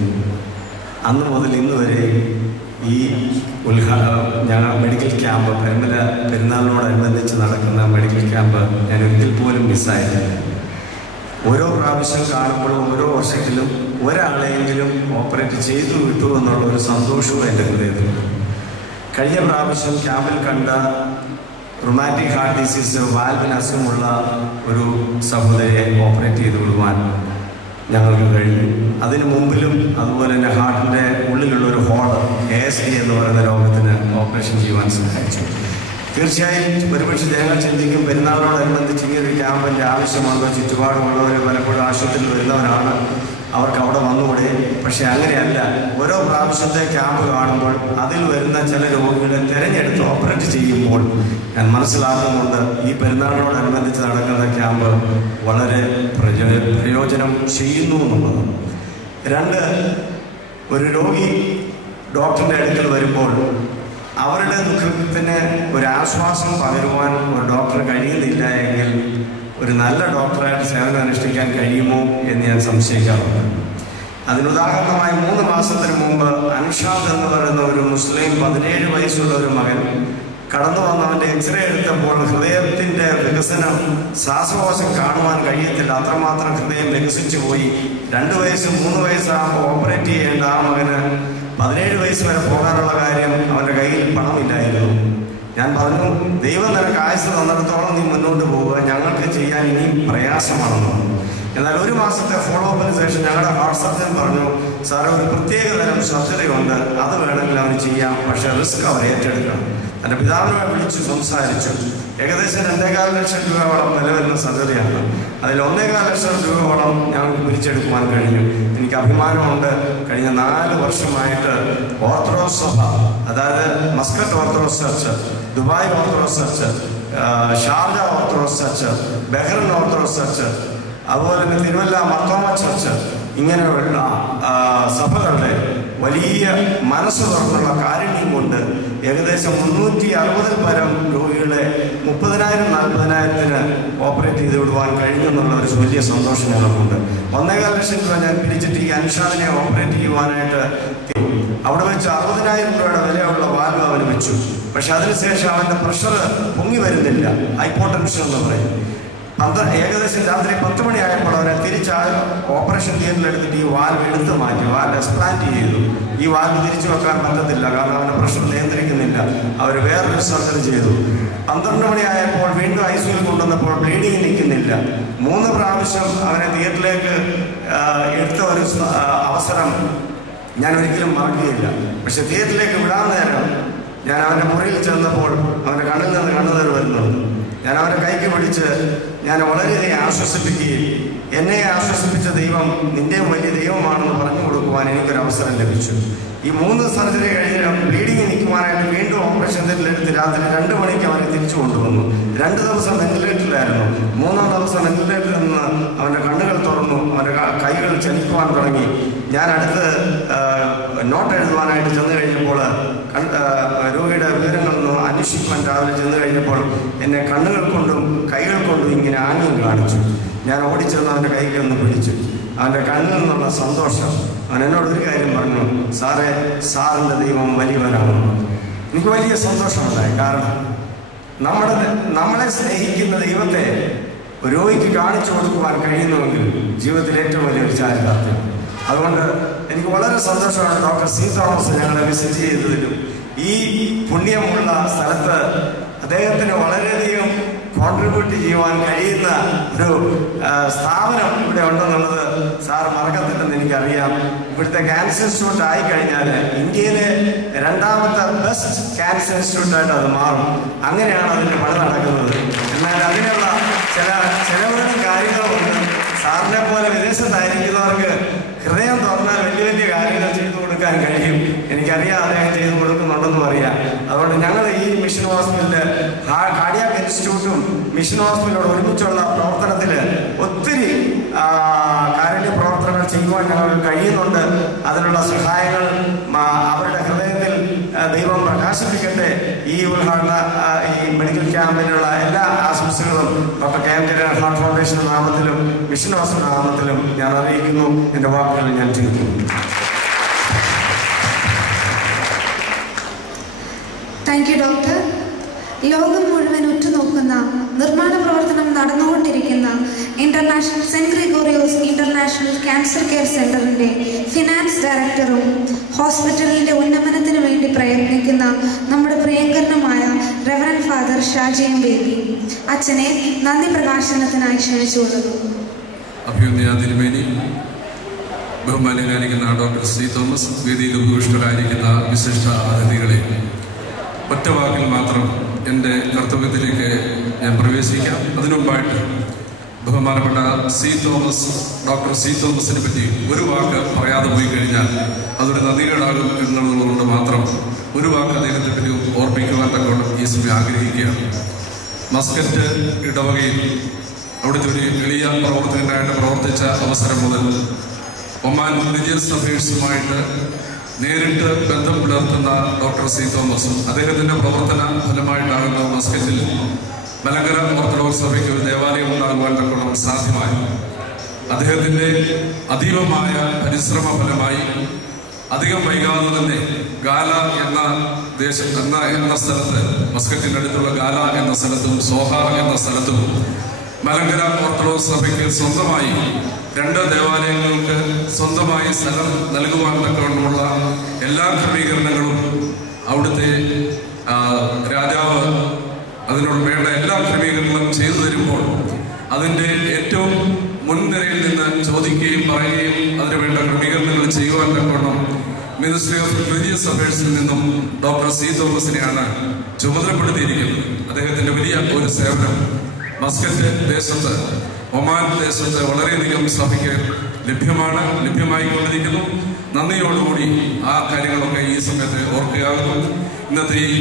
അന്ന് മുതൽ ഇന്ന് വരെ ഈ ഞങ്ങൾ മെഡിക്കൽ ക്യാമ്പ്, പരിമല പെരുന്നാളിനോടനുബന്ധിച്ച് നടക്കുന്ന മെഡിക്കൽ ക്യാമ്പ് ഞാൻ ഒരിക്കൽ പോലും മിസ്സായില്ല. ഓരോ പ്രാവശ്യം കാണുമ്പോഴും ഓരോ വർഷത്തിലും ഒരാളെയെങ്കിലും ഓപ്പറേറ്റ് ചെയ്തു വിട്ടു എന്നുള്ള ഒരു സന്തോഷവും എൻ്റെ ഹൃദയത്തിലുണ്ട്. കഴിഞ്ഞ പ്രാവശ്യം ക്യാമ്പിൽ കണ്ട റൊമാറ്റിക് ഹാർട്ട് ഡിസീസ്, വാൽവിന് അസുഖമുള്ള ഒരു സഹോദരിയെ ഓപ്പറേറ്റ് ചെയ്ത് വിടുവാൻ ഞങ്ങൾക്ക് കഴിഞ്ഞു. അതിന് മുമ്പിലും അതുപോലെ തന്നെ ഹാർട്ടിൻ്റെ ഉള്ളിലുള്ള ഒരു ഹോള്, ASD എന്ന് പറയുന്ന രോഗത്തിന് ഓപ്പറേഷൻ ചെയ്യുവാൻ സഹായിച്ചു. തീർച്ചയായും ഒരുപക്ഷെ ജനങ്ങൾ ചിന്തിക്കും, പെരുന്നാളിനോടനുബന്ധിച്ച് ഇങ്ങനെ ഒരു ക്യാമ്പിൻ്റെ ആവശ്യമുണ്ടോ? ചുറ്റുപാടുമുള്ളവർ പലപ്പോഴും ആശുപത്രിയിൽ വരുന്നവരാണ്, അവർക്ക് അവിടെ വന്നുകൂടെ? പക്ഷെ അങ്ങനെയല്ല. ഓരോ പ്രാവശ്യത്തെ ക്യാമ്പ് കാണുമ്പോൾ അതിൽ വരുന്ന ചില രോഗികളെ തിരഞ്ഞെടുത്ത് ഓപ്പറേറ്റ് ചെയ്യുമ്പോൾ ഞാൻ മനസ്സിലാക്കുന്നുണ്ട്, ഈ പെരുന്നാളിനോടനുബന്ധിച്ച് നടക്കുന്ന ക്യാമ്പ് വളരെ പ്രയോജനം ചെയ്യുന്നു എന്നുള്ളത്. 2, ഒരു രോഗി ഡോക്ടറിൻ്റെ അടുക്കൽ വരുമ്പോൾ അവരുടെ ദുഃഖത്തിന് ഒരു ആശ്വാസം പകരുവാൻ ഒരു ഡോക്ടർ കഴിയുന്നില്ല എങ്കിൽ ഒരു നല്ല ഡോക്ടറായിട്ട് സേവനം അനുഷ്ഠിക്കാൻ കഴിയുമോ എന്ന് ഞാൻ സംശയിക്കാറുണ്ട്. അതിനുദാഹരണമായി 3 മാസത്തിന് മുമ്പ് അൻഷാദ് എന്ന് പറയുന്ന ഒരു മുസ്ലിം 17 വയസ്സുള്ള ഒരു മകൻ കടന്നു വന്നവൻ്റെ എക്സ്റേ എടുത്തപ്പോൾ ഹൃദയത്തിൻ്റെ വികസനം, ശ്വാസകോശം കാണുവാൻ കഴിയത്തില്ല, അത്രമാത്രം ഹൃദയം വികസിച്ചു പോയി. 2 വയസ്സ് 3 വയസ്സാകുമ്പോൾ ഓപ്പറേറ്റ് ചെയ്യേണ്ട ആ മകന് 17 വയസ്സ് വരെ പോകാനുള്ള കാര്യം അവൻ്റെ കയ്യിൽ പണമില്ലായിരുന്നു. ഞാൻ പറഞ്ഞു, ദൈവം നിനക്ക് ആയുസ് തന്നിടത്തോളം നീ മുന്നോട്ട് പോവുക, ഞങ്ങൾക്ക് ചെയ്യാൻ ഇനിയും പ്രയാസമാണെന്ന് പറഞ്ഞു. എന്നാൽ 1 മാസത്തെ ഫോളോ അപ്പിന് ശേഷം ഞങ്ങളുടെ ഹാർട്ട് സർജൻ പറഞ്ഞു, സാറേ ഒരു പ്രത്യേക തരം സർജറിയുണ്ട്, അത് വേണമെങ്കിൽ അവന് ചെയ്യാം, പക്ഷെ റിസ്ക് അവർ ഏറ്റെടുക്കണം. എൻ്റെ പിതാവിനെ വിളിച്ചു സംസാരിച്ചു. ഏകദേശം 2.25 ലക്ഷം രൂപയോളം വില വരുന്ന സർജറിയാണ്. അതിൽ 1.25 ലക്ഷം രൂപയോളം ഞങ്ങൾക്ക് പിരിച്ചെടുക്കുവാൻ കഴിഞ്ഞു. എനിക്ക് അഭിമാനമുണ്ട്. കഴിഞ്ഞ 4 വർഷമായിട്ട് ഓർത്തഡോക്സ് സഭ, അതായത് Muscat orthodox church, Dubai orthodox church, Sharjah orthodox church, Bahrain orthodox church, അതുപോലെ തന്നെ തിരുവല്ല മർത്തോമ ചർച്ച്, ഇങ്ങനെയുള്ള സഭകളുടെ വലിയ മനസ്സ് തുറന്നുള്ള കാരുണ്യം കൊണ്ട് ഏകദേശം ഏകദേശം 360 പരം രോഗികളെ 30,000-40,000 ഓപ്പറേറ്റ് ചെയ്ത് വിടുവാൻ കഴിഞ്ഞെന്നുള്ള ഒരു വലിയ സന്തോഷം ഞങ്ങൾക്കുണ്ട്. 1.25 ലക്ഷം രൂപ ഞാൻ പിരിച്ചിട്ട് ഈ അൻഷാദിനെ ഓപ്പറേറ്റ് ചെയ്യുവാനായിട്ട് അവിടെ വെച്ച് 60,000 രൂപയുടെ വിലയുള്ള വാൽവ് അവന് വെച്ചു. പക്ഷെ അതിനുശേഷം അവൻ്റെ പ്രഷർ പൊങ്ങി വരുന്നില്ല, ഹൈപ്പോട്ടൻഷൻ എന്ന് പറയും. ഏകദേശം രാത്രി 10 മണിയായപ്പോൾ അവരെ തിരിച്ച് ഓപ്പറേഷൻ തിയേറ്ററിലെടുത്തിട്ട് ഈ വാൽവ് എടുത്ത് മാറ്റി, വാൽവ് എക്സ്പ്ലാന്റ് ചെയ്തു. ഈ വാൽവ് തിരിച്ചു വെക്കാൻ പറ്റത്തില്ല, കാരണം അവൻ്റെ പ്രഷർ നിയന്ത്രിക്കുന്നില്ല. അവർ വേറൊരു സർജറി ചെയ്തു. 12 മണിയായപ്പോൾ വീണ്ടും ICUവിൽ കൊണ്ടുവന്നപ്പോൾ ബ്ലീഡിങ് നിൽക്കുന്നില്ല. 3 പ്രാവശ്യം അവനെ തിയേറ്ററിലേക്ക് എടുത്ത ഒരു അവസരം ഞാൻ ഒരിക്കലും മറക്കുകയില്ല. പക്ഷെ തിയേറ്ററിലേക്ക് വിടാൻ നേരം ഞാൻ അവൻ്റെ മുറിയിൽ ചെന്നപ്പോൾ അവൻ്റെ കണ്ണിൽ നിന്ന് കണ്ണുനീർ വരുന്നുണ്ട്. ഞാൻ അവൻ്റെ കൈക്ക് പിടിച്ച് ഞാൻ വളരെയധികം ആശ്വസിപ്പിക്കുകയും എന്നെ ആശ്വസിപ്പിച്ച ദൈവം നിന്റെയും വലിയ ദൈവമാണെന്ന് പറഞ്ഞു കൊടുക്കുവാൻ എനിക്കൊരു അവസരം ലഭിച്ചു. ഈ 3 സർജറി കഴിഞ്ഞ് ബ്ലീഡിങ് നിൽക്കുവാനായിട്ട് വീണ്ടും ഓപ്പറേഷൻ തിയേറ്ററിലെടുത്ത് രാത്രി 2 മണിക്ക് അവനെ തിരിച്ചു കൊണ്ടുവന്നു. 2 ദിവസം വെന്റിലേറ്ററിലായിരുന്നു. 3-ാം ദിവസം വെന്റിലേറ്ററിൽ നിന്ന് അവൻ്റെ കണ്ണുകൾ തുറന്നു, അവൻ്റെ കൈകൾ ചലിക്കുവാൻ തുടങ്ങി. ഞാൻ അടുത്ത് നോട്ട് എഴുതുവാനായിട്ട് ചെന്ന് കഴിഞ്ഞപ്പോൾ രോഗിയുടെ വിവരങ്ങളൊന്നും അന്വേഷിക്കുവാൻ രാവിലെ ചെന്ന് കഴിഞ്ഞപ്പോൾ എന്നെ കണ്ണുകൾ കൊണ്ടും കൈകൾ കൊണ്ടും ഇങ്ങനെ ആംഗ്യം കാണിച്ചു. ഞാൻ ഓടിച്ചെന്ന് അവൻ്റെ കൈകൾ ഒന്ന് പിടിച്ചു. അവൻ്റെ കണ്ണിൽ നിന്നുള്ള സന്തോഷം, അവൻ എന്നോടൊരു കാര്യം പറഞ്ഞു, സാറേ സാറിൻ്റെ ദൈവം വലിയവനാണ്. എനിക്ക് വലിയ സന്തോഷമുണ്ടായി. കാരണം നമ്മളെ സ്നേഹിക്കുന്ന ദൈവത്തെ രോഗിക്ക് കാണിച്ചു കൊടുക്കുവാൻ കഴിയുന്നുവെങ്കിൽ ജീവിതത്തിൽ ഏറ്റവും വലിയൊരു ചാരിതാർത്ഥ്യം. അതുകൊണ്ട് എനിക്ക് വളരെ സന്തോഷമാണ് ഡോക്ടർ സി തോമസ് ഞങ്ങളെ വിസിറ്റ് ചെയ്തതിലും ഈ പുണ്യമുള്ള സ്ഥലത്ത് അദ്ദേഹത്തിന് വളരെയധികം കോൺട്രിബ്യൂട്ട് ചെയ്യുവാൻ കഴിയുന്ന ഒരു സ്ഥാപനം ഇവിടെ ഉണ്ടെന്നുള്ളത് സാർ മറക്കത്തില്ലെന്ന് എനിക്കറിയാം. ഇവിടുത്തെ ക്യാൻസർ ഇൻസ്റ്റിറ്റ്യൂട്ട് ആയിക്കഴിഞ്ഞാൽ ഇന്ത്യയിലെ 2ാമത്തെ ബെസ്റ്റ് ക്യാൻസർ ഇൻസ്റ്റിറ്റ്യൂട്ടായിട്ട് അത് മാറും. അങ്ങനെയാണ് അതിൻ്റെ പണി നടക്കുന്നത്. എന്നാൽ അതിനുള്ള ചില ചിലവുകളും കാര്യങ്ങളുമുണ്ട്. സാറിനെ പോലെ വിദേശത്തായിരിക്കുന്നവർക്ക് ഹൃദയം തുറന്നാൽ വലിയ വലിയ കാര്യങ്ങൾ ചെയ്തു കൊടുക്കാൻ കഴിയും. എനിക്കറിയാം അദ്ദേഹം ചെയ്തു കൊടുക്കുന്നുണ്ടെന്നും അറിയാം. അതുകൊണ്ട് ഞങ്ങൾ ഈ മിഷൻ ഹോസ്പിറ്റലില് കാർഡിയാക് ഇൻസ്റ്റിറ്റ്യൂട്ടും മിഷൻ ഹോസ്പിറ്റലോട് ഒരുമിച്ചുള്ള പ്രവർത്തനത്തിൽ ഒത്തിരി കാരുണ്യ പ്രവർത്തനങ്ങൾ ചെയ്യുവാൻ ഞങ്ങൾക്ക് കഴിയുന്നുണ്ട്. അതിനുള്ള സഹായങ്ങൾ അവരുടെ ഹൃദയത്തിൽ ദൈവം പ്രകാശിപ്പിക്കട്ടെ. ഈ മെഡിക്കൽ ക്യാമ്പിനുള്ള എല്ലാ ആശംസകളും doctor K M Karunakaran heart ഫൗണ്ടേഷന്റെ നാമത്തിലും മിഷൻ ഹോസ്പിറ്റൽ നാമത്തിലും ഞാൻ അറിയിക്കുന്നു. എൻ്റെ വാക്കുകൾ ഞാൻ ചെയ്യുന്നു. Thank you doctor. ലോകം മുഴുവൻ ഉറ്റുനോക്കുന്ന നിർമ്മാണ പ്രവർത്തനം നടന്നുകൊണ്ടിരിക്കുന്ന saint Gregorios international cancer care സെന്ററിന്റെ ഫിനാൻസ് ഡയറക്ടറും ഹോസ്പിറ്റലിന്റെ ഉന്നമനത്തിന് വേണ്ടി പ്രയത്നിക്കുന്ന നമ്മുടെ പ്രിയങ്കരനുമായ റെവറൻ ഫാദർ ഷാജിയും ബേബി അച്ഛനെ നന്ദി പ്രകാശനത്തിനായി ക്ഷണിച്ചുകൊള്ളുന്നു. അഭിനന്ദനത്തിനുവേണ്ടി ബഹുമാന്യനായിരിക്കുന്ന ഡോക്ടർ സി തോമസ്, വേദിയിൽ ഉപവിഷ്ടരായിരിക്കുന്ന വിശിഷ്ട അതിഥികളെ, ഒറ്റ വാക്കിൽ മാത്രം എൻ്റെ കർത്തവ്യത്തിലേക്ക് ഞാൻ പ്രവേശിക്കാം. അതിനുമുമ്പായിട്ട് ബഹുമാനപ്പെട്ട ഡോക്ടർ സി തോമസിനെ പറ്റി ഒരു വാക്ക് പറയാതെ പോയി കഴിഞ്ഞാൽ അതൊരു നന്ദികേടാകും എന്നുള്ളതുകൊണ്ട് മാത്രം ഒരു വാക്ക് അദ്ദേഹത്തെ പറ്റി ഓർമ്മിക്കുവാൻ തക്കോണം ഈ സമയം ആഗ്രഹിക്കുകയാണ്. മസ്കറ്റ് ഇടവകയിൽ അവിടുത്തെ ഒരു എളിയ പ്രവർത്തകനായിട്ട് പ്രവർത്തിച്ച അവസരം മുതൽ ഒമാൻ റിലീജിയസ് അഫയേഴ്സുമായിട്ട് നേരിട്ട് ബന്ധം പുലർത്തുന്ന ഡോക്ടർ സി തോമസും അദ്ദേഹത്തിൻ്റെ പ്രവർത്തന ഫലമായിട്ടാകുന്ന മസ്കറ്റിൽ മലങ്കര ഓർത്തഡോക്സ് സഭയ്ക്ക് ഒരു ദേവാലയം ഉണ്ടാകുവാൻ തക്കോണം സാധ്യമായി. അദ്ദേഹത്തിൻ്റെ അതീവമായ പരിശ്രമ ഫലമായി അധികം വൈകാതെ തന്നെ ഗാല എന്ന സ്ഥലത്ത്, മസ്കറ്റിനടുത്തുള്ള ഗാല എന്ന സ്ഥലത്തും സോഹ എന്ന സ്ഥലത്തും മലങ്കര ഓർത്തഡോക്സ് സഭയ്ക്ക് സ്വന്തമായി 2 ദേവാലയങ്ങൾക്ക് സ്വന്തമായി സ്ഥലം നൽകുവാൻ തക്കവണ്ണമുള്ള എല്ലാ ക്രമീകരണങ്ങളും അവിടുത്തെ രാജാവ് അതിനോട് വേണ്ട എല്ലാ ക്രമീകരണങ്ങളും ചെയ്തു തരുമ്പോൾ അതിൻ്റെ ഏറ്റവും മുൻനിരയിൽ നിന്ന് ചോദിക്കുകയും പറയുകയും അതിന് വേണ്ട ക്രമീകരണങ്ങൾ ചെയ്യുവാൻ തക്കവണ്ണം മിനിസ്ട്രി ഓഫ് റിലീജിയസ് അഫയേഴ്സിൽ നിന്നും ഡോക്ടർ സി തോമസിനെയാണ് ചുമതലപ്പെടുത്തിയിരിക്കുന്നത്. അദ്ദേഹത്തിൻ്റെ വലിയ ഒരു സേവനം മസ്കറ്റ് ദേശത്ത്, ഒമാൻ ദേശത്ത് വളരെയധികം സഭയ്ക്ക് ലഭ്യമായിക്കൊണ്ടിരിക്കുന്നു. നന്ദിയോടുകൂടി ആ കാര്യങ്ങളൊക്കെ ഈ സമയത്ത് ഓർക്കുകയാകുന്നു. ഇന്നത്തെ ഈ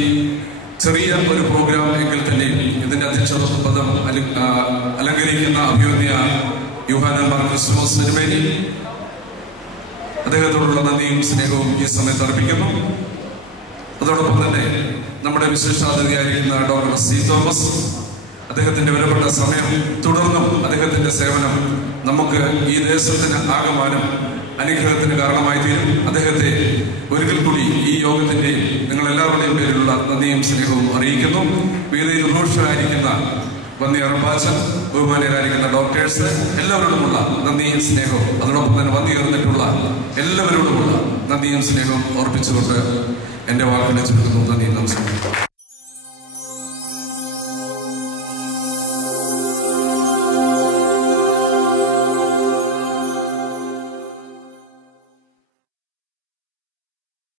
ചെറിയ ഒരു പ്രോഗ്രാം എങ്കിൽ തന്നെ ഇതിൻ്റെ അധ്യക്ഷത പദം അലങ്കരിക്കുന്ന അഭിമന്യ യോഹന്നാൻ മാർ ക്രിസ്തുമസ് തിരുമേനി, അദ്ദേഹത്തോടുള്ള നന്ദിയും സ്നേഹവും ഈ സമയത്ത് അർപ്പിക്കുന്നു. അതോടൊപ്പം തന്നെ നമ്മുടെ വിശിഷ്ടാതിഥിയായിരിക്കുന്ന ഡോക്ടർ സി തോമസ്, അദ്ദേഹത്തിന്റെ വിലപ്പെട്ട സമയം തുടർന്നും അദ്ദേഹത്തിന്റെ സേവനം നമുക്ക് ഈ ദേശത്തിന് ആകമാനം അനുഗ്രഹത്തിന് കാരണമായി തീരും. അദ്ദേഹത്തെ ഒരിക്കൽ കൂടി ഈ യോഗത്തിന്റെയും നിങ്ങളെല്ലാവരുടെയും പേരിലുള്ള നന്ദിയും സ്നേഹവും അറിയിക്കുന്നു. വേദിയിൽ ഉപഭോഷരായിരിക്കുന്ന വന്യ റംബാച്ചൻ, ബഹുമാന്യരായിരിക്കുന്ന ഡോക്ടേഴ്സ്, എല്ലാവരോടുമുള്ള നന്ദിയും സ്നേഹവും, അതോടൊപ്പം തന്നെ വന്നിയേർന്നിട്ടുള്ള എല്ലാവരോടുമുള്ള നന്ദിയും സ്നേഹവും ഓർപ്പിച്ചുകൊണ്ട് എൻ്റെ വാക്കുകളെ ചുരുക്കുന്നു. നന്ദി, നമസ്കാരം.